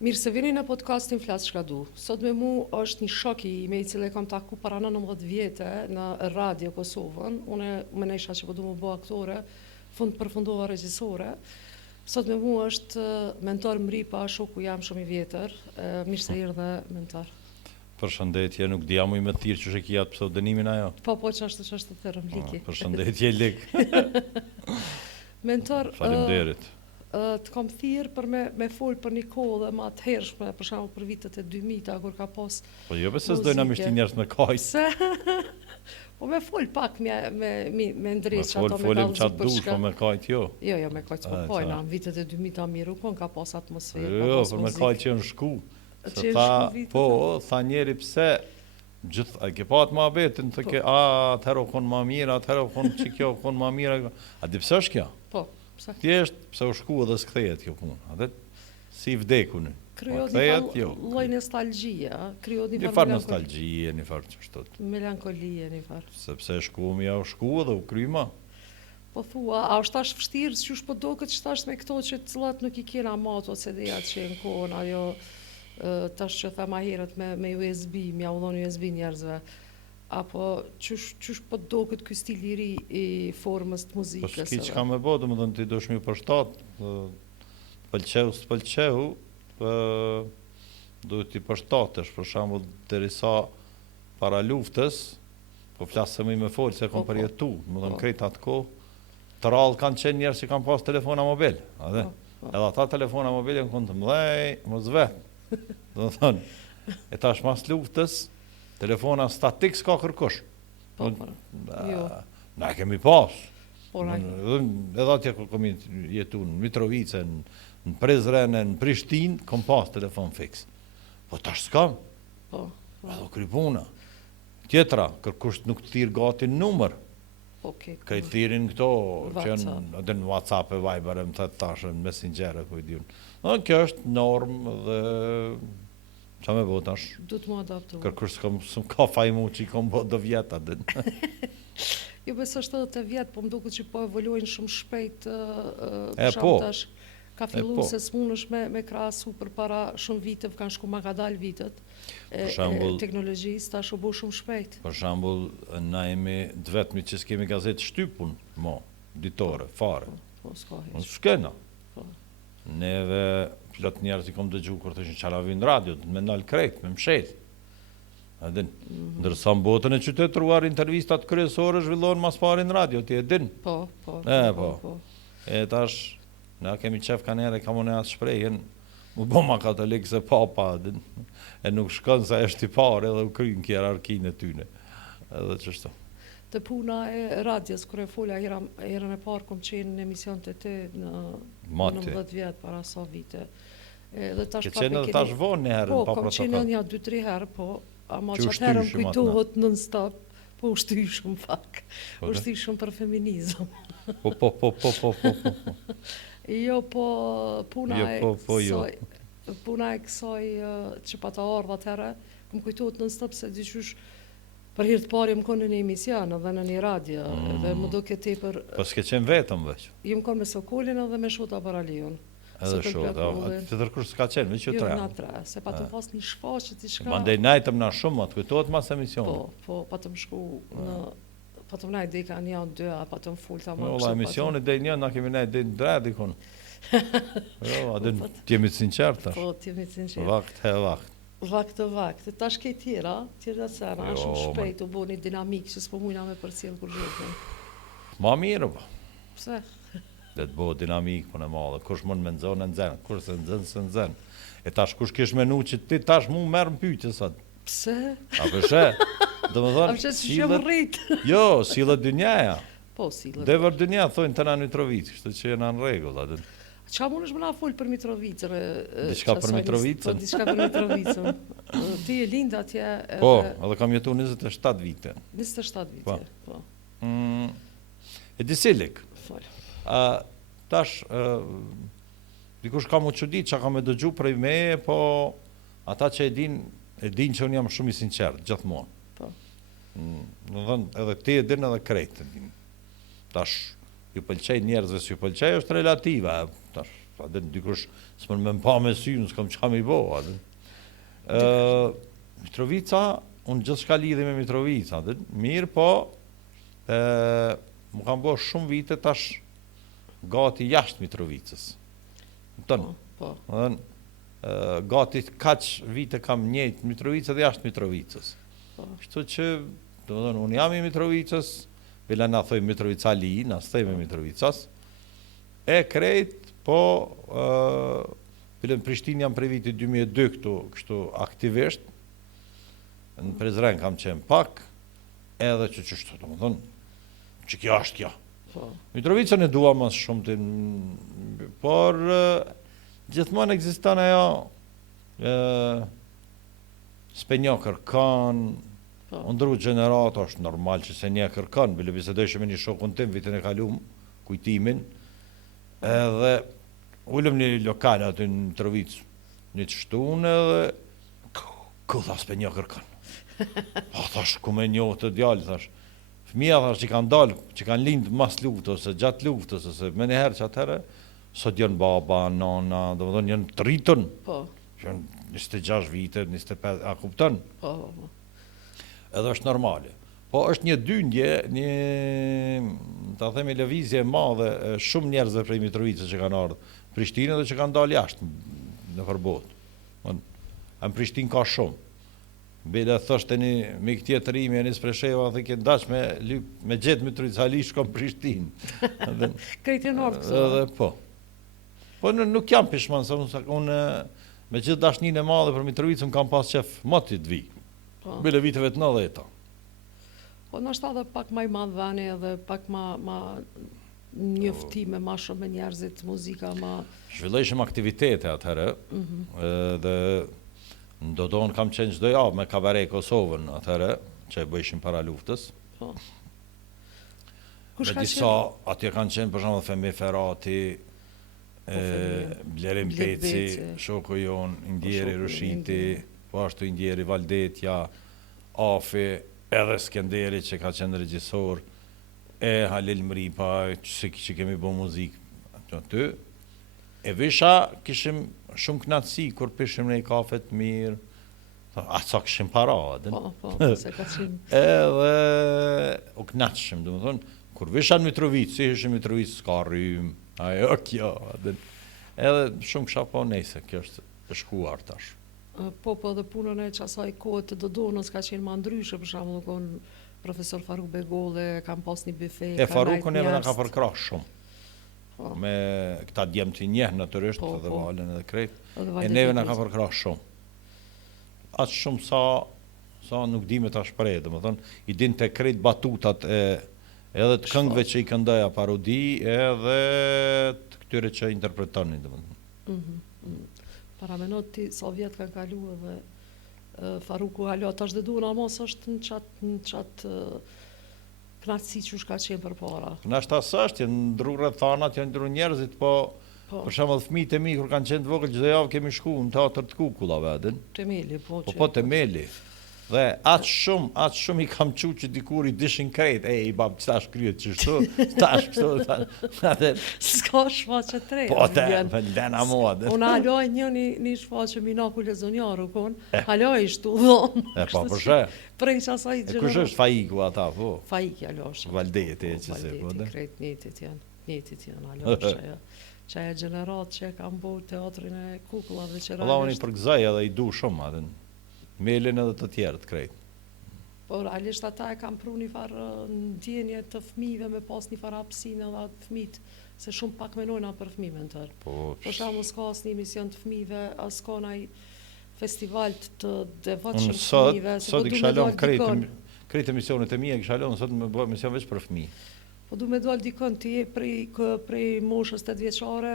Mirë se vini në podcastin Flas çka du. Sot me mu është një shoki me i cilë e kam taku para 19 vjetë në Radio Kosovën. Une më nesha që po du më bo aktore, përfundova regjisore. Sot me mu është mentor Mripa, shoku jam shumë i vjetër. Mirë se erdhe mentor. Përshëndetje, nuk dija mu i me thirë që shë atë pseudonimin ajo. Po që është të tërëm liki. Përshëndetje, lik. Mentor, Faleminderit. Të kam thirë për me folë për një kohë dhe ma të hershme, për shembull për vitet e 2000, kur ka pas Po jo, se s'dojna me shti njerës me kajtë. Po me folë pak me ndresë që ato me Folim dalë qatë dush, po me kajtë jo. Jo, me kajtë po pojna, në vitet e 2000 miru, kon ka pas atmosferë, Jo, për me kajtë që në shku. Se tha, po, tha njeri pse, gjithë, a ke patë ma betin, të ke, atëherë o konë ma mira, atëherë o konë që kjo konë ma mira. A di pse është kjo? Po. Thjesht pse u shku edhe s'kthehet kjo punë. A dhe si vdekun. Krijo një lloj nostalgjie, krijo një farë nostalgjie, një farë çështot. Melankolie, një farë. Sepse shkuam ja u shku dhe u kryma. Po thua, a është tash vështirë çush po duket që tash me këto që të cilat nuk i kena mato CD-ja që në kohën, ajo tash që tha ma herët me USB, mja u dhon USB njerëzve. Apo çush po duket ky stil i ri i formës të muzikës. Po s'ki çka me bë, domethënë ti dosh më përshtat, pëlqeu s'pëlqeu, duhet ti përshtatesh, për shembull derisa para luftës, po flasë më me fol se kam përjetu, domethënë krejt atë kohë, të rallë kanë qenë njerëz që kanë pas telefona mobil, a dhe? Edhe ata telefona mobile kanë të mëdhej, mos vet. Domethënë, e tash mas luftës telefona statik s'ka kërkush. Na kemi pas. Edhe atje ku kemi jetu në Mitrovice, në Prizren, në Prishtinë, kom pas telefon fix. Po tash s'kam. Edhe kry puna. Tjetra, kërkush nuk të thirë gati në numër. Krejt thirin këto, që në WhatsApp e Viber, më të tashë, në Messenger, ku i diun. Kjo është normë dhe qa me bëtë tash? Du të më adaptu. Kërkush s'm ka fajmu që i kom bëtë do vjeta din. Jo besë është edhe të vjetë, po më duket që po evoluojnë shumë shpejt. Po. Tash ka fillu se s'munësh me krahasu për para shumë viteve, kanë shku ma ka dalë vitet. Teknologjisë tash u bu shumë shpejt. Për shembull, na jemi të vetmi që s'kemi gazetë shtypun, ditore, fare. Po, s'ka heq. S'kena. Neve plot njerëz i kom dëgju kur thoshin çfarë vin radio, me ndal krejt, me mshet. A din, ndërsa në botën e qytetëruar intervistat kryesore zhvillohen mas pari në radio, ti e din. Po. E tash, na kemi qef kanë edhe kam unë atë shprehjen, mu bëma katolik se papa, din, e nuk shkon sa është i parë edhe u kryin hierarkinë e tyne. Edhe çështo. Të puna e radios, kër e folja herën e parë, kom qenë në emision të te në 19 vjetë para sa vite. Ke qenë edhe tash vonë një herën, pa protokoll? Po, kom qenë një 2-3 herë, po, ama që atë herën kujtohet non-stop, po u shty shumë fak, u shty shumë për feminizëm. Po. Jo, po, puna e kësaj që pa ta ardhë atë herë, më kujtohet non-stop se diqysh për hirë të parë jëmë konë në një emision edhe në një radio, dhe më duke tepër... Po s'ke qenë vetëm veç? Jëmë konë me Sokolin edhe me Shota Baralion. Edhe Shota, të tërkur s'ka qenë, veç ju tre? Jo, na tre, se pa të pas një shfaqë t'i shka... Mandej najtëm na shumë, atë kujtohet mas emisionë? Po, pa të më shku në... Pa të më najt deka një, dy, pa të më full të më... Ola, emisionit dhe një, na kemi najt dhe një dre dikon. Jo, adin, t'jemi të sinqert tash. Po, t'jemi të sinqert. Vakt, he vakt. Vakt, tash ke tjera sena, shumë shpejt u bo një dinamik që s'po mujna me përcjell kur gjithë. Ma mirë, po. Pse? Dhe të bo dinamik për në madhe, kush mund me nëzonë në nëzën, kush se nëzën se nëzën. E tash kush kish menu që ti tash mu merë më pyjtë, sot. Pse? A përshë? Dhe më thonë, a përshë si që më rritë? Jo, silët dynjaja. Po, silët. Devër dynja, thojnë të na Mitrovic, kështë që jena në regull, Qa mund është më na full për Mitrovicën? Diçka për Mitrovicën? Po, diçka për Mitrovicën. Ti e lind atje... Po, edhe kam jetu 27 vite. 27 vite, po. E disilik. Fol. Tash, dikush kam u qudit që kam e dëgju prej meje, po ata që e din që unë jam shumë i sinqert, gjithmonë. Po. Në dhënë, edhe ti e din edhe krejt e din. Tash, ju pëlqej njerëzve si ju pëlqej është relative. Tash, atë dikush s'mund më pa me sy, s'kam çka më bë, atë. Mitrovica, unë gjithçka lidhi me Mitrovica, mirë po më kam bërë shumë vite tash gati jashtë Mitrovicës. Tonë. Po. Gati kaq vite kam njëjtë Mitrovica dhe jashtë Mitrovicës. Kështu që, domethënë, unë jam i Mitrovicës, bila na thoj Mitrovica li, na thojmë Mitrovicas, e krejt, po, bila në Prishtinë jam prej vitit 2002 këtu, kështu aktivisht, në Prizren kam qenë pak, edhe që qështu, domethënë, që kjo është kjo. Mitrovicën e dua mas shumë por gjithmonë ekziston ajo s'pe një kërkan, ndru gjenerat është normal që se një kërkan, bile bisedojshë me një shokun tim vitin e kalum, kujtimin, edhe ullëm një lokal aty në Mitrovicë, një të shtunë edhe këtha s'pe një kërkan. Thash, ku me njohë të djallë, thash, fëmija thash që kanë dalë, që kanë lindë mas luftës, ose gjatë luftës, ose me njëherë që atëherë, sot janë baba, nana, do më thonë janë të rritën, janë 26 vite, 25, a kuptën? Edhe është normale. Po është një dyndje, një, ta themi, lëvizje madhe, shumë njerëzve prej Mitrovicës që kanë ardhë Prishtinë dhe që kanë dalë jashtë në përbotë. Në Prishtinë ka shumë. Bile thështë një mik tjetër imi, Enis Presheva, dhe kënë dash me gjetë Mitrovica Ali shkom Prishtinë. Krejtë në orë edhe po. Po nuk jam pishman, se unë me gjithë dashnin e madhe për Mitrovicën kam pas qef matit vi. Bile viteve të 90-ta. Po nështë edhe pak ma i madh vani edhe pak ma njëftime ma shumë me njerëzit, muzika ma... Zhvillojshim aktivitete atëherë, dhe në Dodon kam qenë çdo javë me Kabare Kosovën atëherë, që e bëjshim para luftës. Me disa, atje kanë qenë për shembull Femi Ferati, Blerim Peci, shoku jon, Indjeri Rushiti, po ashtu Indjeri Valdetja, Afi, edhe Skenderi që ka qenë regjisor, e Halil Mripa, që kemi bo muzikë aty. E visha kishim shumë knatësi kur pishim në i kafet mirë, a sa kishim para, se ka qim. Edhe u knatëshim, dhe më thonë, kur visha në Mitrovicë, si ishim Mitrovicë s'ka rrym, ajo kjo, edhe shumë kësha po nejse, kjo është e shkuar tash. Po dhe punën e që asaj kohët të Dodonës ka qenë ma ndryshe, për shembull konë profesor Faruk Begole, kam pas një bife, e Farukun e na ka përkra shumë. Me këta djemë të njehë naturisht, edhe Valen edhe krejt, e neve na ka përkra shumë. Atë shumë sa nuk di me ta shprej, dhe më thonë, i din të krejt batutat edhe të këngve që i këndoja parodi, edhe të këtyre që interpretonin, dhe më thonë. Paramenot ti, sa vjetë kanë kalu edhe Faruku Halo, tash dhe duhen amos është në qatë knatësi që shka qenë për para. Në ashtë asë është, janë ndru rrethanat, janë ndru njerëzit, po për shembull fëmijët e mi, kur kanë qenë të vogël, çdo javë kemi shku në teatr të kukullave, Temeli, po. Po Temeli. Dhe atë shumë i kam qu që dikur i dishin krejt, i bab, qëta shkryet qështu, tash kështu, s'ka shfaqe të rejtë. Po të, lena mua. Unë haloj një shfaqe Minaku Lezonjaru, haloj ishtu dhonë. Po përshë. Prej që asaj gjëra. Kush është Faiku ata, po? Faiki halosh. Valdeti e që se, po dhe? Krejt njëtit janë halosh. Që e gjenerat që e kam bo teatrin e kukullave që rrë. Unë i përgzaj edhe i du shumë, Melin edhe të tjerët krejt. Po, realisht ata e kam pru një farë ndjenje të fëmijëve me pas një farë hapësinë edhe atë fëmijët, se shumë pak menojna për fëmijëve në tërë. Po shembull s'ka asnjë emision të fëmijëve, as s'ka ndonjë festival të devotshëm të fëmijëve. Sot i kisha lënë krejt emisionet e mia, kisha lënë sot më bëj emision veç për fëmijë. Po du me dal dikon ti je prej moshës 8 vjeçare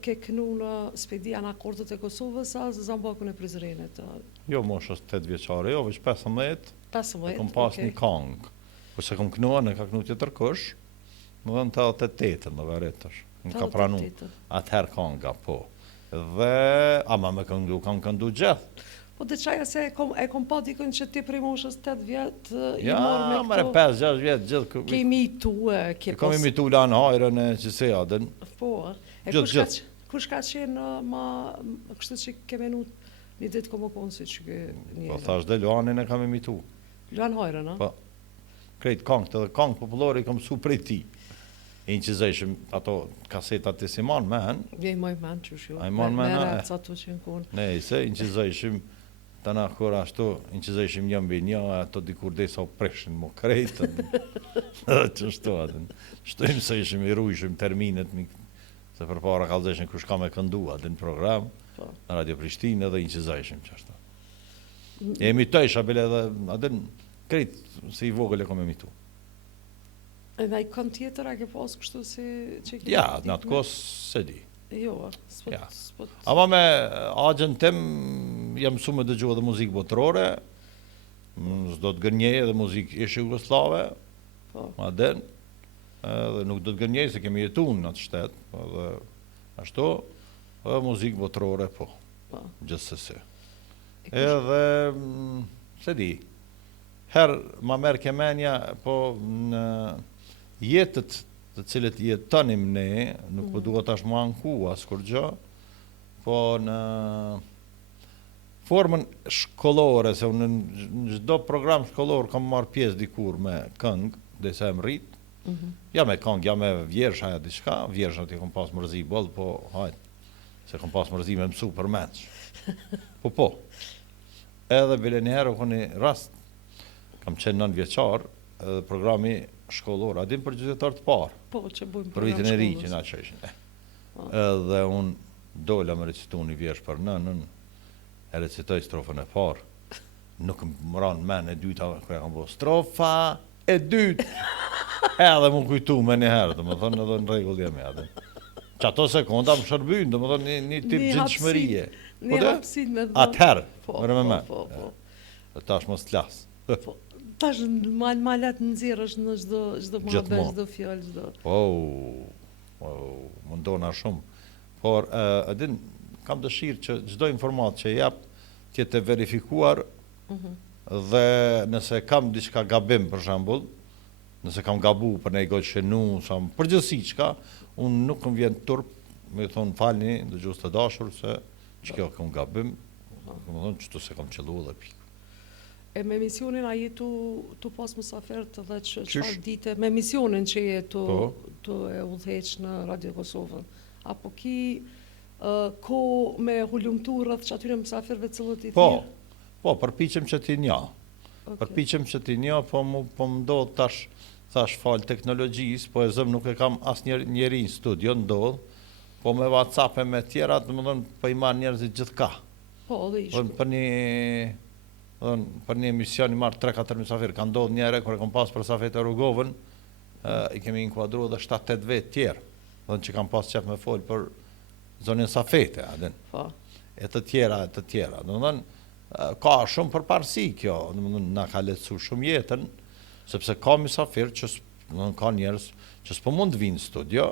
ke kënu në spedia në akordët e Kosovës, a Zambakun e Prizrenit? Jo moshës 8 vjeçare, jo veç 15. 15, kom pas një kong. Po se kom kënua, në ka kënu tjetër kush, më dhe në të 88 në garetash. Në ka pranu atëherë konga, po. Dhe, ama me këndu, kam këndu gjithë. Po të qaja se e kom pa dikën që ti prej moshës 8 vjetë i Ja, morë me mërë këto... 5-6 vjetë gjithë... Ke imitu e... Kam imitu lanë hajrën e që se adën. Po, kush ka qenë ma... Kështë që ke menu një ditë komo konë si që ke një... Po, thash dhe Luanin e kam imitu. Luan hajrën, a? Po, krejt kongët edhe kongë populore i kam su prej ti. I në që zeshim ato kasetat të si manë men. Vjej moj men që shu. A i manë men, a? Ato që në konë. Ne, i se, i në që zeshim... Të na kur ashtu, i në që zeshim një mbi një, ato dikur dhe sa preshin më krejtën. Që shtu atën. Shtojmë se ishim i rujshim terminet, se për para ka zeshim kush ka me këndu atën program, në Radio Prishtinë edhe i në që zeshim që ashtu. E imitoj shabile edhe, atën krejt, se i vogël e kom imitu. Edhe i kënd tjetër, a ke pas kështu si... Ja, në atë kos, se di. Jo, ja. Ama me agjen tim, jam mësu me dëgju edhe muzikë botërore, s'do të gërnjej edhe muzikë ish Jugoslave, ma den, edhe nuk do të gërnjej se kemi jetu në atë shtetë, edhe ashtu, edhe muzikë botërore, po, gjithsesi. Edhe, se di, herë ma merë kemenja, po në jetët të cilët jetonim ne, nuk po duhet tash më anku as kur gjë, po në formën shkollore, se unë në çdo program shkollor kam marrë pjesë dikur me këngë, dhe se e më rrit, ja me këngë, ja me vjersha ja diçka, vjershat i kom pas mërzi boll, po hajt, se kom pas mërzi me mësu për menç. Po. Edhe bile njëherë u koni rast, kam qenë 9 vjeçar, edhe programi shkollor, a dim për gjyqtar të parë. Po, që bujmë për vitin e ri që na qeshin. Edhe unë dola me recitu një vjersh për nënën, e recitoj strofën e parë. Nuk më ranë men e dyta, kërë kam bo, strofa e dytë. Edhe më kujtu me njëherë, dhe më thonë edhe në regull jemi edhe. Që ato sekonda më shërbynë, dhe më thonë një tip gjindshmërije. Një hapsin me dhe. Atëherë, mërë me me. Dhe tash mos t'las. Tash ma letë nëzirësh në gjdo muhabet, gjdo fjallë, gjdo... Më ndona shumë. Por, edhin, kam dëshirë që gjdo informatë që jap, tjetë verifikuar, dhe nëse kam diçka gabim, për shambull, nëse kam gabu për ne i gojtë shenu, përgjësi qka, unë nuk më vjen turp, me thonë falni, dhe gjusë të dashur, se që kjo kam gabim, më thonë që të se kam qëllu dhe pikë. E me misionin a jetu të pas mësafert dhe që qëfar dite, me misionin që jetu të e udheq në Radio Kosovën, apo ki ko me hullumtu rrëth që atyre mësaferve cilët i thirë? Po, përpiqem që ti nja. Përpiqem që ti nja, po më ndodh tash falë teknologjisë, po e zëm nuk e kam as njeri në studio, ndodh, po me WhatsApp e me tjera, të më dhënë, po i marë njerëzit gjithë ka. Po, dhe ishë. Për një emision i marrë 3-4 mësafirë, ka ndodhë njëre, kërë kom pas për safet e Rugovën, i kemi inkuadru dhe 7-8 vetë tjerë, dhe që kam pas qef me folë për zonin safete, e të tjera. Ka shumë përparsi kjo, na ka letësu shumë jetën, sepse ka mësafirë që ka njerës që s'po mund të vinë në studio,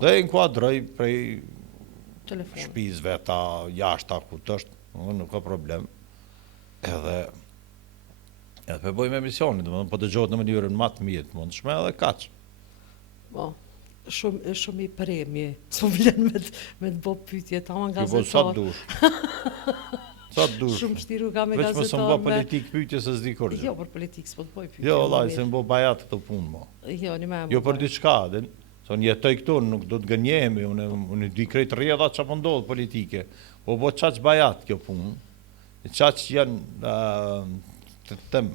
dhe inkuadroj prej shpizve ta, jashta, ku të është, nuk ka problem. Edhe për bojmë emisionin, po të gjohet në mënyrën matë mjetë, mund shme edhe kaqë. Shumë i premje, s'u vlen me të bo pytje, ta ma gazetar. Sa të dush. Sa të dush. Shumë shtiru ka me gazetar. Veç më së më bo politikë pytje se s'di kur gjë. Jo, për politikë s'po të boj pytje. Jo, laj, se më bo bajat të punë, mo. Jo, për diçka, din. Se unë jetoj këtu, nuk do të gënjemi, unë di krejt rrjedha që po ndodhë politike, po qaq bajat kjo punë. Qaq janë të tem,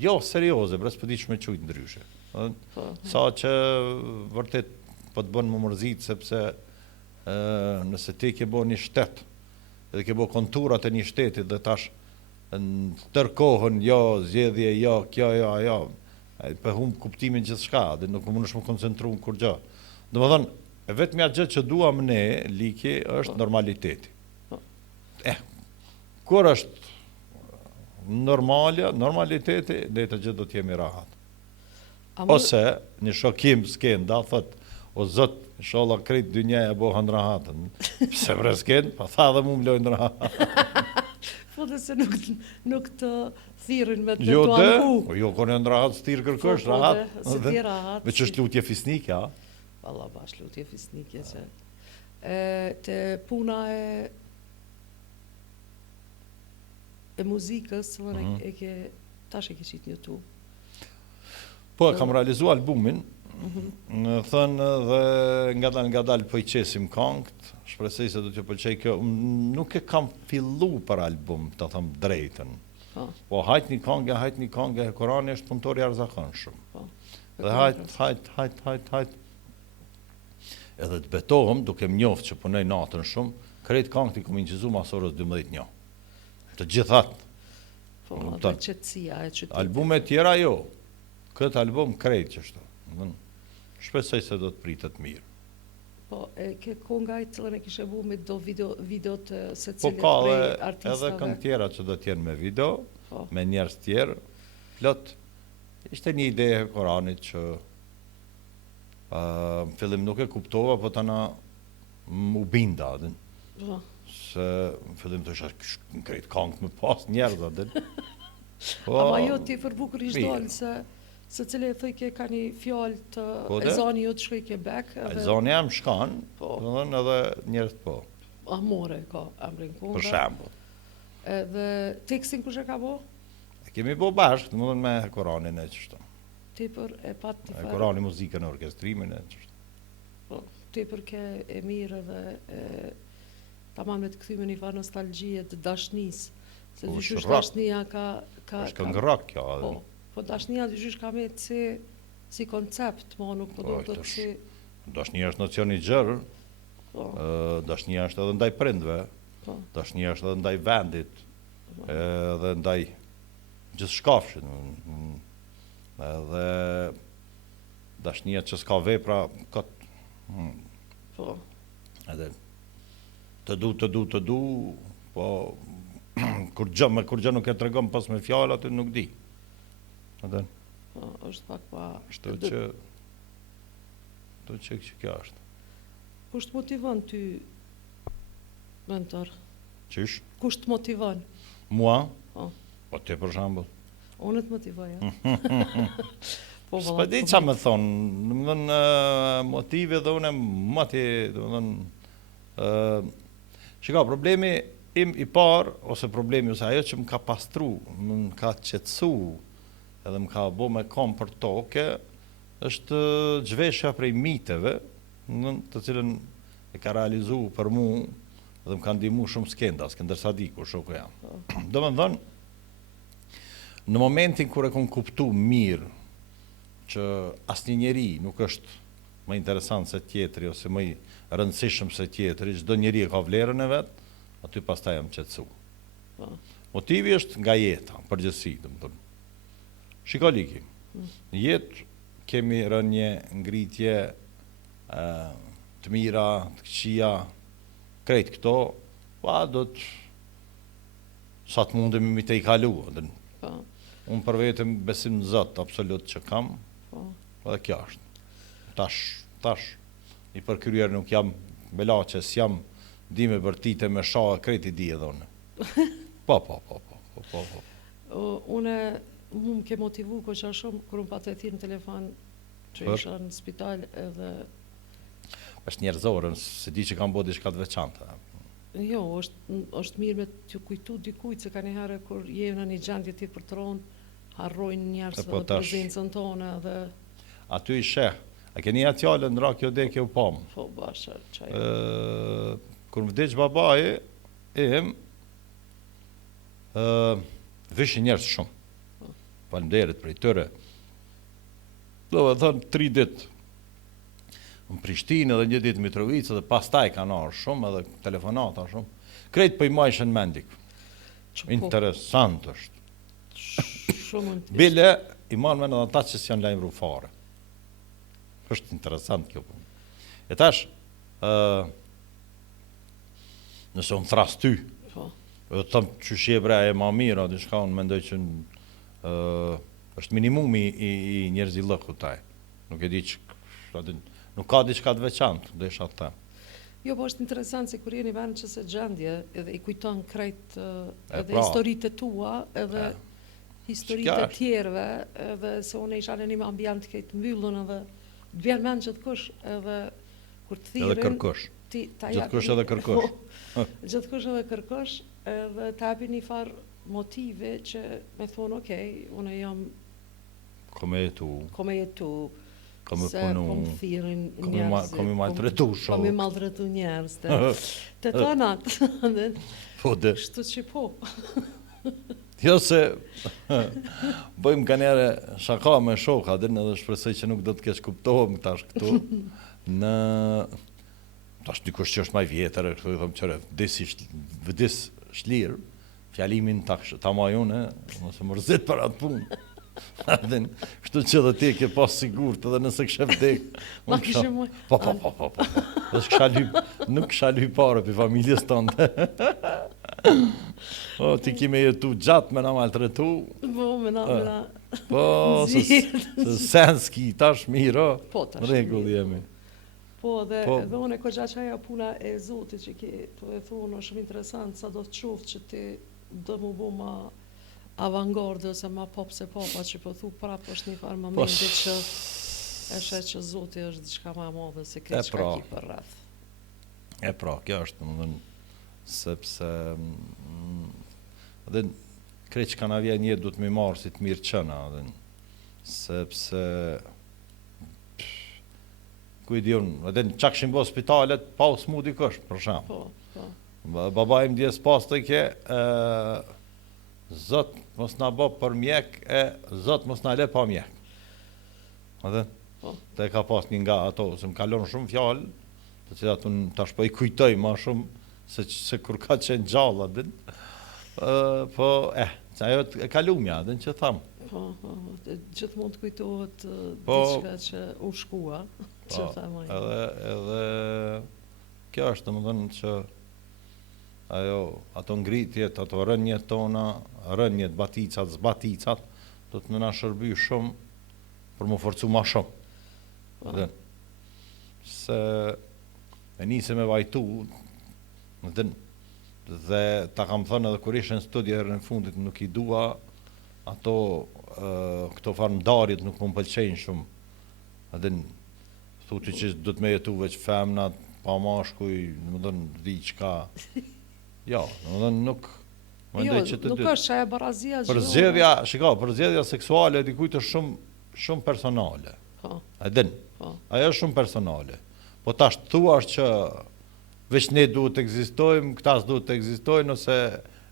jo serioze, bre s'po di që me qujtë ndryshe. Sa që vërtet po të bënë më mërzit, sepse nëse ti ke bo një shtet, edhe ke bo konturat e një shtetit, dhe tash në tërkohën, jo, zjedhje, jo, kjo, jo, për humë kuptimin gjithë shka, dhe nuk më nëshmë koncentru në kur gjë. Dhe më thënë, e vetë mja gjë që duam ne, liki, është normaliteti. Kur është normaliteti, dhe të gjithë do t'jemi rahat. Ose një shokim s'kenda, thët, o zot, inshallah krejt dynjaja bohan rahatën. Pse bresken, pa tha dhe mu m'lojnë rahat. Po dhe se nuk të thirin me të Jo të dhe, anku. jo kone në rahat s'tirë kërkësh, Po, rahat. dhe, se ti rahat. Me që është lutje fisnike, a? Valla bash lutje fisnike që. Te puna e muzikës, e ke, tash e ke qitë në YouTube. Po, kam realizu albumin, thënë dhe nga dal po i qesim kongët, shpresoj se do t'ju pëlqej kjo. Nuk e kam fillu për album, të thëmë drejtën. Po, hajt një kongë, Korani është punëtor i arzakonshëm. Dhe hajt. Edhe të betohem, duke më njoftë që punoj natën shumë, krejt kongët i kom incizu mas orës 12:01. Të gjithat. Po, dhe qëtësia e qytetit. Albumet tjera jo. Këtë album krejt qështu. Shpresoj se do të pritet mirë. Po, ke konga i cilën e kishe bu me do videot se Po cilit ka prej edhe artistave? këngë tjera që do t'jenë me video, Po. me njerëz tjerë. Plot, ishte një ide e Koranit që në fillim nuk e kuptova, po tana u binda, adin. Po. Se në fillim të isha në krejt këngë me pas njerëz, adin. Po, Ama jo ti për bukur ishtë mirë. dollë se cile e thëj ke ka një fjallë të Po dhe? ezani jo të shkoj ke bek. e zoni jam shkan, Po. edhe njerëz po, Amore ka emrin konga. për shembull. Edhe tekstin kush e ka bo? E kemi bo bashkë, domethënë me Koranin e qështu. Ti për e pat të Me farë. Korani muzikën e orkestrimin e qështu. Po, ti për ke e mirë dhe tamam me të këthyme një farë nostalgjie të dashnis. Se Po, dyshysh është rock. dashnia ka... Është këngë rock kjo, Po, po dashnia dyshysh ka me si koncept, mo nuk po do Po, të tash. si... dashnia është nocion i gjerë, Po, dashnia është edhe ndaj prindve, po, dashnia është edhe ndaj vendit, edhe ndaj gjithë shkafshin. Edhe dashnia që s'ka vepra, po. edhe të du, po kur gjë nuk e tregon pas me fjalë, aty nuk di. Edhe, Po, është pak pa... Kështu që kjo është. Kusht motivon ty, mentor? Qysh? Kusht motivon? Mua? Po. Po ti për shembull. Unë të motivoj, ja? Po, S'pa di qa me thonë, domethënë motive dhe unë mati, domethënë shika, problemi im i parë, ose problemi, ose ajo që më ka pastru, më ka qetësu, edhe më ka bo me kom për toke, është zhveshja prej miteve, të cilën e ka realizu për mu, dhe më ka ndihmu shumë Skender Sadiku, shoku jam. Domethënë, në momentin kur e kom kuptu mirë që asnjë njeri nuk është më interesant se tjetri ose më i rëndësishëm se tjetri, çdo njeri e ka vlerën e vet, aty pastaj jam qetësu. Po. Motivi është nga jeta, përgjithësi, domethënë. Shiko Liki, në jetë kemi rënë një ngritje të mira, të këqija, krejt këto, pa do të sa të mundemi mi të i kalu. Po, Unë për vetëm besim në Zot absolut që kam, po. edhe kjo është. Tash, i përkryer nuk jam belaçe, s'jam di me bërtite me shah kreti di edhe unë. Po. Une mu më ke motivu ko që shumë kër unë pa të thirë në telefon që isha në spital edhe... është njerëzore, se di që kam bo diçka të veçanta. Jo, është mirë me t'ju kujtu dikujt se ka një herë kur je në një gjendje ti për tronë, harrojnë njerëz Po, dhe tash. prezencën tonë dhe... Aty i sheh, a keni atjallën në rak jo dhe kjo pomë. Po, bashkë, qaj. Kur më vdeq babaje, vishin njerëz shumë. Faleminderit prej tëre. Do dhe thënë 3 ditë në Prishtinë edhe një ditë në Mitrovicë dhe pastaj kanë arë shumë edhe telefonata shumë. Krejt për i majshën mendik. Interesant është. Shumë në Bile i manë menë edhe ata që s'janë lajmëru fare. është interesant kjo punë. E tash, nëse unë thras ty, dhe të thëmë që shjebra e ma mira, dhe shka unë mendoj që është minimumi i njerëz i lëku taj. Nuk e di që nuk ka diçka të veçantë, desha të them. Jo, po është interesant se kur jeni vend që se gjendje, edhe i kujton krejt edhe pra. historitë tua, edhe historitë Çka të tjerëve, edhe se unë isha në një ambient këtë mbyllun edhe të vjen mend gjithkush, edhe kur të thirrin Edhe kërkosh. Gjithkush edhe kërkosh. Gjithkush edhe kërkosh, edhe të hapi një farë motive që me thonë, okej, une jam Kome jetu, kome se punu, kom thirrin njerëzit, kome maltretu shumë. Kom i maltretu njerëz, të tonat, Po dhe, kështu që po. jo se bëjmë ka njere shaka me shoka, dhe në dhe shpresoj që nuk do të kesh kuptohem tash këtu, në tash dikush që është maj vjetër, këtu i thëmë qëre, vëdis shlirë, fjalimin ta majune, nëse mërzit për atë punë. Kështu që dhe ti ke pas sigurt edhe nëse kështë vdek. Ma kishe muj. Po. Nuk kësha lyp pare për familjes tënde. O, ti kime jetu gjatë me na maltretu. Po, me na. Po, se senski, tash mirë, Po, tash regull jemi. Po, dhe une ko gjaqa aja puna e Zotit që ke, po e thonë, është shumë interesant, sa do të qoftë që ti do mu bu ma avangardë ose ma pop se popa që po thu prapë është një farë momentit që e shet që Zoti është diçka ma madhe se këtë çka ki për rreth. E pra, kjo është, më dhënë, sepse dhe krejt që ka na vjen jetë du të mi marë si të mirë qëna, dhe sepse kujdion, edhe qa këshim bo spitalet, pa u smu dikush, për shumë. Po. Baba im djes pas të ke, Zot mos na bë për mjek, Zot mos na le pa mjek. Edhe? Te ka pas një nga ato, se më kalon shumë fjalë, të cilat unë tash po i kujtoj ma shumë se kur ka qenë gjalla, din. Po, ajo e kalumja, din që tham. Po, gjithmonë të kujtohet diçka që u shkua, që tham ajo. Edhe kjo është, domethënë që ato ngritjet, ato rënjet tona, rënjet, baticat, zbaticat, do të na shërby shumë për më forcu ma shumë. Se e nisi me vajtu, dhe ta kam thënë edhe kur ishen studje herën e fundit, nuk i dua ato këto farë ndarjet nuk më pëlqejnë shumë. Edhe thuti që do të me jetu veç femnat, pa mashkuj, më dhënë diqka. Jo, nuk mendoj që të nuk është që e barazia gjithë. Përzjedhja seksuale dikujt është shumë personale. E din, ajo është shumë personale. Po tash të thua është që veç ne duhet të ekzistojmë, këtas duhet të ekzistojnë, ose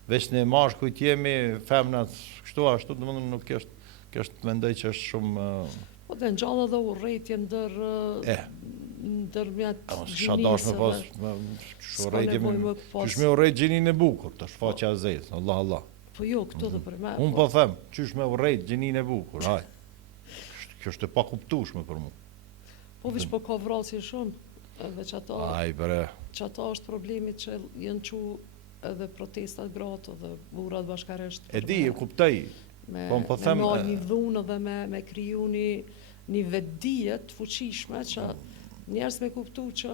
veç ne mashkujt jemi, femnat kështu ashtu, domethënë nuk është mendoj që është shumë. Po dhe në gjallë dhe urrejtje ndërmjet gjinisëve. Qysh me urrejt gjinin e bukur, të shfaqja zezë, Allah. Po jo, këtu dhe për me. Unë po them, qysh me urrejt gjinin e bukur, haj. Kjo është e pa kuptueshme për mu. Po vish po ka vrasje shumë, edhe që ato... Që ato është problemi që jenë që edhe protestat gratë dhe burat bashkaresht. E di, e kuptoj. Me marrë një dhunë dhe me kriju një vetdijet fuqishme që njerëz me kuptu që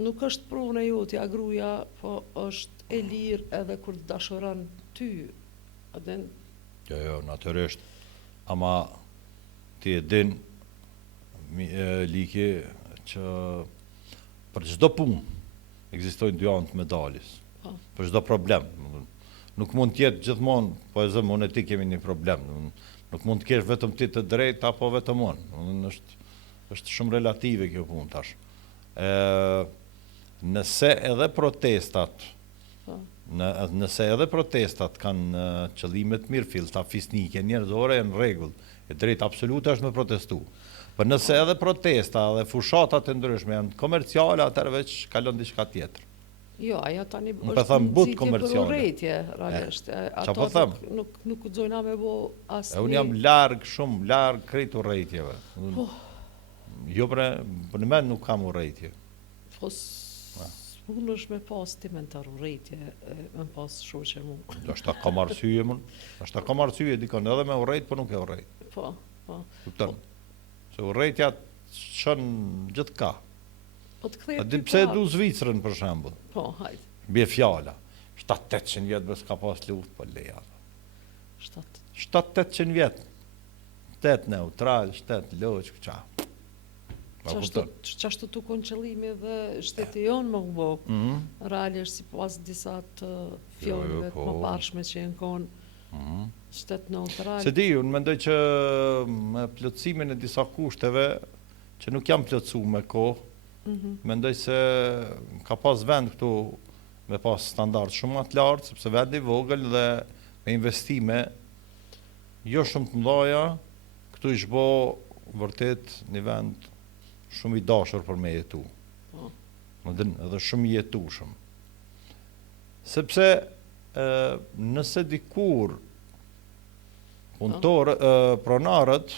nuk është provën e jotja gruaja, po është e lirë edhe kur të dashuron ty. Jo, natyrisht. Ama ti e din like që për çdo punë ekzistojnë dy anë të medalis. Për çdo problem. Nuk mund të jetë gjithmonë, po e zëm, unë e ti kemi një problem. Nuk mund të kesh vetëm ti të drejtë apo vetëm unë. Është shumë relative kjo punë tash. Nëse edhe protestat kanë qëllimet mirë, filta fisnike, njerëzore, në rregull, e drejtë absolute është me protestu. Por nëse edhe protesta dhe fushatat e ndryshme janë komerciale, atëherë veç kalon diçka tjetër. Jo, ajo tani është nëzitje për urrejtje, realisht. Ato nuk guxojna me bo asnjë. Unë jam shumë larg krejt urrejtjeve. Jo, për në mend nuk kam urrejtje. Po s'mund është me pas ti mentar urrejtje, me pas shoqe mu. Ashta kam arsye mun. Ashta kam arsye dikon edhe me urrejt, po nuk e urrejt. Po. Kupton? Se urrejtja çon gjithka. Po të kthej. A di pse e du Zvicrën për shembull? Po, hajde. Bie fjala. 700-800 vjet bes ka pas luftë po leja. 700-800 vjet. Shtet neutral, shtet loç, qa. Qashtu të konë qëllimi dhe shteti jonë më bo, realisht si pas disa të fjallëve të më parshme që jenë konë shtet neutral. Se di, unë mendoj që me plotësimin e disa kushteve që nuk jam plotësu me kohë, mendoj se ka pas vend këtu me pas standard shumë më të lartë, sepse vendi vogël dhe me investime jo shumë të mëdha, këtu ish bo vërtet një vend shumë i dashur për me jetu. Edhe shumë i jetueshëm. Sepse nëse dikur pronarët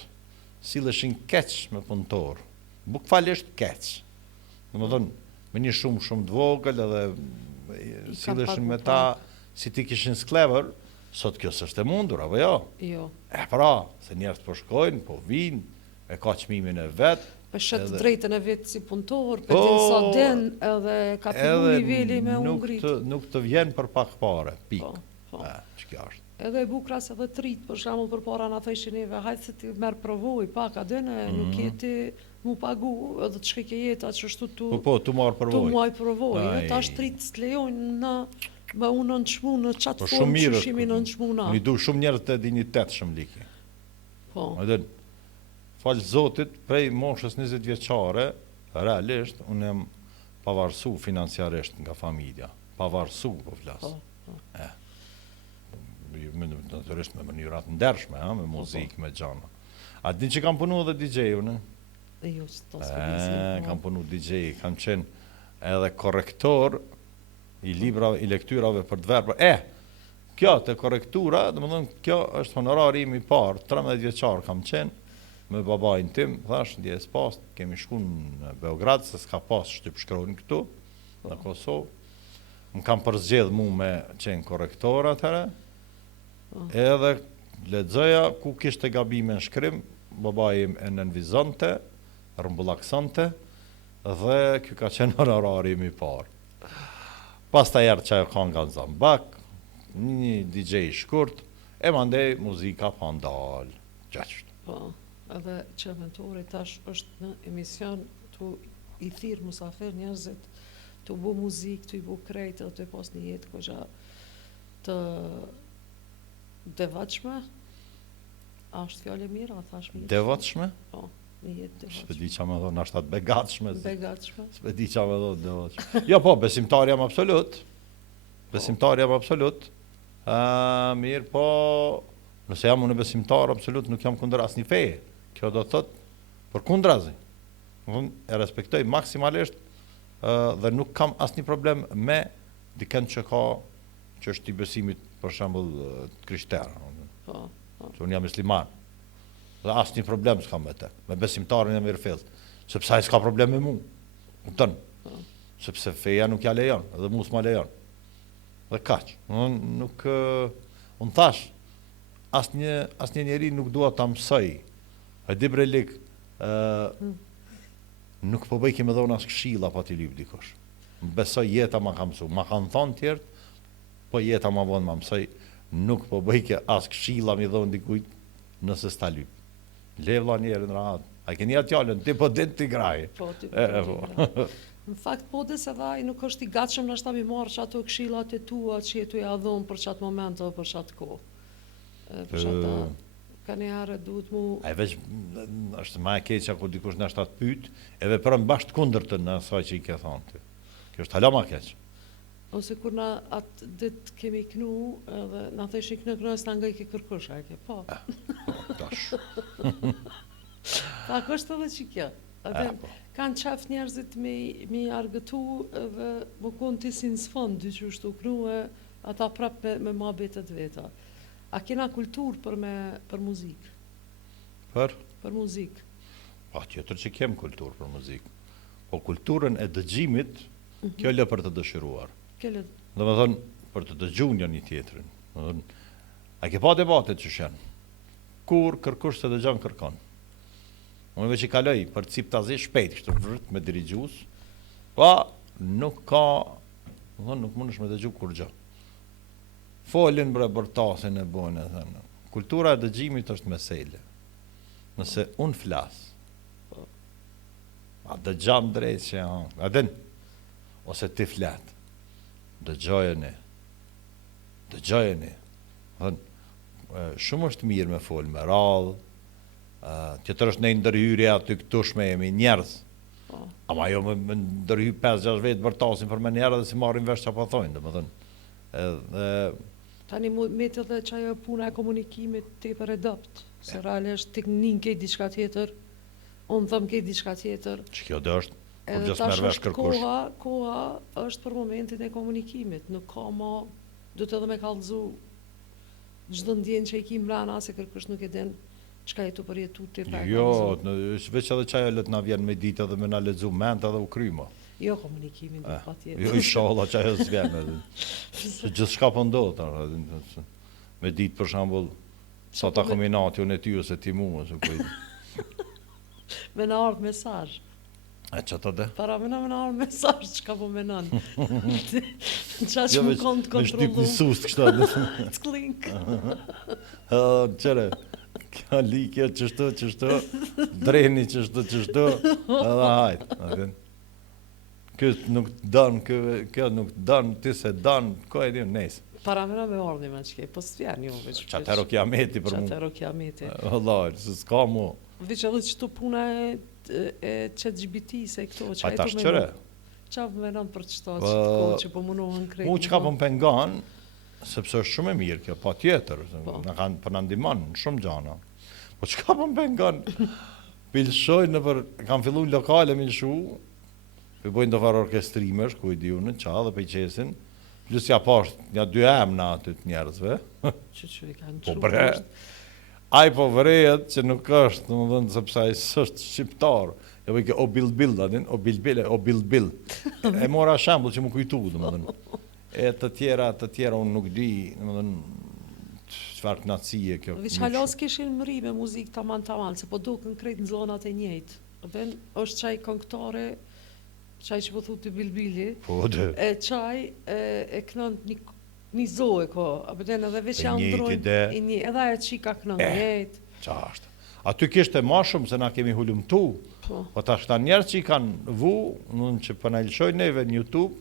silleshin keq me punëtor, bukfalisht keq. Domethënë me një shumë të vogël edhe silleshin me ta si ti kishin sklever, sot kjo s'është e mundur, apo jo? Jo. Pra, se njerëzit po shkojnë, po vinë, e ka çmimin e vet. Për shetë drejtën e vetë si punëtor, për din sa den edhe ka fillu niveli me ungrit. Nuk të vjen për pak pare, pikë. Që kjo është. Edhe e bukras edhe të rritë, për shembull për para na thëshin neve, hajtë se ti merë provoj, pak a dene, nuk jeti mu pagu, edhe të shkike jeta që është tu marë provoj. Tu muaj provoj, ta është rritë të lejojnë në me unë në nëshmu në qatë formë që shimi në nëshmu na. Një du shumë njerë të dignitet shumë liki. Po. Falë Zotit, prej moshës 20 vjeçare, realisht, unë jam pavarësu financiarisht nga familja. Pavarësu, po flasë. Naturisht me mënyrat ndershme, me muzikë, me gjana. A din që kam punu edhe DJ-un? Jo, që të s'pëdisi. Kam punu DJ, kam qenë edhe korektor i librave, i lektyrave për të verbra. Kjo të korektura, dhe më dhënë, kjo është honorari im i parë, 13 vjeçar kam qenë, me babajnë tim, thash, ndjes pas, kemi shku në Beograd, se s'ka pas shtyp shkrojnë këtu, në Kosovë. Më kam përzgjedh mu me qenë korektor atëre, edhe lexoja ku kishte gabime në shkrim, babajim e nënvizante, rëmbullaksante, dhe kjo ka qenë honorari im i parë. Pas ta jarë që ka nga në Zambak, një DJ shkurt, e mandej muzika pa ndalë, gjaqështë. Po, edhe që mentori tash është në emision të i thirë musafir njerëzit, të bu muzikë, të i bu krejtë, të i pas një jetë këgja të devatshme, a është fjallë e mira, a thash mirë? Devatshme? Po, një jetë devatshme. S'pe di qa me dhonë, ashtat begatshme. Begatshme? S'pe di qa me dhonë, devatshme. Jo, po, besimtar jam absolut. Besimtar jam absolut. Mirë, po, nëse jam unë besimtar absolut, nuk jam kundër asnjë feje. Kjo do të thotë, për kundrazi. Unë e respektoj maksimalisht dhe nuk kam asnjë problem me dikën që ka që është i besimit, për shembull, krishterë. Që unë jam musliman. Dhe asnjë problem s'kam me te. Me besimtarën jam i rrëfill. Sepse ai s'ka problem me mu. Kupton? Sepse feja nuk ja lejon, edhe mu s'ma lejon. Dhe kaq. Unë thash, asnjë njeri nuk dua ta mësoj. E di brelik, nuk po bëj me dhona as këshilla pa t'i lyp dikush. Besoj jeta ma ka mësu. Ma kanë thonë tjertë, po jeta ma vonë ma mësoj. Nuk po bëj as këshilla mi dhonë dikujt nëse s'ta lyp. Levla njerë në rahat. A keni atë fjallën, ti po din t'i graj. Po, ti po din t'i graj. Në fakt, po dhe se vaj nuk është i gatshëm në ashta mi marrë që ato këshillat e tua që jetu ja dhonë për qatë moment o për qatë kohë. Për qatë ka një herë duhet mu... A veç është ma e keqja ku dikush në ashtat pyt, e veprën bashkë kundër të në asaj që i ke thonë ty. Kjo është hala ma keq. Ose kur na atë ditë kemi knu, edhe na theshin kënë s'na nga i ke kërkush, a e ke po. Tash. Ta kështë edhe që kjo. Kanë qaf njerëzit me argëtu dhe më konë ti si në sfond, dy që është u knu e ata prap me ma betet veta. A kena kultur për muzikë? Për? Për muzikë. Pa, tjetër që kem kultur për muzikë. Po kulturën e dëgjimit, kjo lë për të dëshiruar. Dhe me thënë, për të dëgju një tjetërin. A ke pa debatet që shenë? Kur kërkush se dëgjan kërkon. Unë veç I kaloj për cip tazi shpejt, kështu vrt me dirigjus, pa nuk ka, nuk mundesh me dëgju kur gjë. Folin bre bërtasin e bojnë, thënë. Kultura e dëgjimit është mesele. Nëse unë flas, a dëgjam drejt që a din, ose ti flet, dëgjojeni. Shumë është mirë me fol me radhë, tjetër është ne ndërhyrje aty këtushme jemi njerëz. Ama jo me ndërhy 5-6 vetë bërtasin për me njerë dhe si marrin vesh që pa thojnë, domethënë. Tani me të dhe që ajo puna e komunikimit të për edopt, se realisht teknin ke diçka tjetër, unë thëm ke diçka tjetër. Që kjo dhe është, kur Edhe gjës tash merr vesh është kërkush. koha është për momentin e komunikimit, nuk ka ma, du të edhe me kallëzu çdo ndjenjë që I ki mbrana, se kërkush nuk e din çka jetu për jetu ti pra e Jo, kallëzu. veç edhe qaja let na vjen me ditë edhe me na lexu ment edhe u kryma. Jo komunikimin do pa tjetër. Jo, inshallah qaja s'vjen edhe. Se gjithçka po ndodh, me ditë për shembull, sa ta kombinati unë e ty ose ti mua, ose kujt. Me në ardhë mesazh. E që të dhe? Para me në ardhë mesazh çka po menon. Qa që Jo, më veç konë të me shtyp kontrollu. një sust kështu. Të klink. Qëre, kjo likja qështu, dreni qështu, edhe hajt. Kjo nuk dan, kjo nuk dan, ti se dan, ko e di nesë. Para me në me ardhë me qke, po s'vjen jo veç. Qatero kiameti për mu. Qatero kiameti. Allah, se s'ka mu. Veç edhe qëto puna e ChatGPT se këto, Pa tash qëre. Qa po menon për qëto, që po munohen krejt. Mu që ka po më pengan, sepse është shumë e mirë kjo, pa tjetër, për në ndimon në shumë gjana. Po që ka po më pengan, pilshoj në për, kam fillu në lokale me lëshu, për bojnë të farë orkestrimesh, ku I di unë, qa dhe për I qesin, plus ja pash, ja 2 emna aty të njerëzve. Që I kanë Po shumë. bre, aj po vërejet që nuk është, në më dhënë, sepse aj s'është shqiptar, e bëjke o bil-bil, adin, o bil-bil. E mora shembull që më kujtu, në më dhënë. E të tjera unë nuk di, në më dhënë, çfarë knatësie kjo. Veç halos kishin mëri me muzikë taman, se po duken krejt në zonat e njëjtë. Dhe është qaj këngëtare, qaj që po thu të bilbili, Po, dhe. e qaj e kënon një zoe ko, apëten edhe veç janë njëjtë ndrojnë, ide. edhe e qika kënon njëjtë. Qa është? Aty kishte ma shumë se na kemi hulumtu, Po. po ta shta njerë që I kanë vu, nënë që për në lëshoj neve në YouTube,